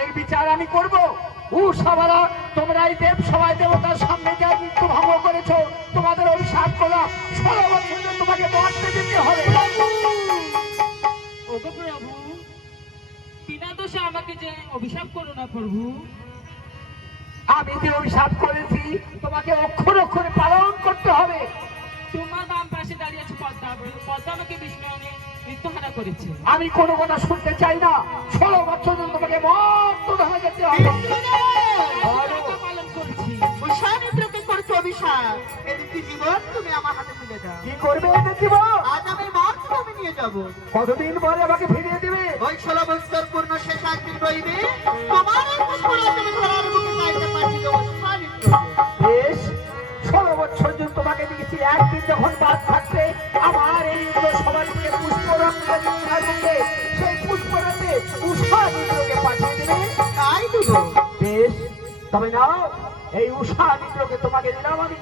এর বিচার আমি করব। উষাবালা, তোমরা এই দেব সবাই দেবতার সামনে যা মৃত্যু ভঙ্গ করেছো, তোমাদের অভিশাপ করলাম 16 বছর ধরে তোমাকে মরতে দিতে হবে। ওগো প্রভু, বিনা দোষে আমাকে যে অভিশাপ করো না প্রভু। আমি যে অভিশাপ করেছি তোমাকে অক্ষর অক্ষরে পালন করতে হবে। তোমার বাম পাশে দাঁড়িয়ে আছে পদ্মা, পদ্মা আমাকে বিষ্ণু মৃত্যুহারা করেছে। আমি কোনো কথা শুনতে চাই না। 16 বছর ধরে তোমাকে মর্তধামে যেতে হবে। পালন করছি। উষানিদ্রকে করছো অভিশাপ, এদিকে জীবন তুমি আমার হাতে তুলে দাও। কি করবে এদের জীবন? আজ আমি মর্তধামে নিয়ে যাবো। কতদিন পরে আমাকে ফিরিয়ে দেবে? ওই 16 বছর পূর্ণ শেষ একদিন রইবে, তোমার এই পুষ্পরাজের ধরার মুখে চাইতে পাঠিয়ে দেবো উষানিদ্রকে। বেশ, 16 বছর ধরে তোমাকে দেখেছি, একদিন যখন বাদ থাকবে আমার এই সবার থেকে পুষ্পরাজকে সেই পুষ্পরাজে উষানিদ্রকে পাঠিয়ে দেবে। তাই দেবো। বেশ, তবে নাও এই উষানিদ্রকে তোমাকে দিলাম আমি।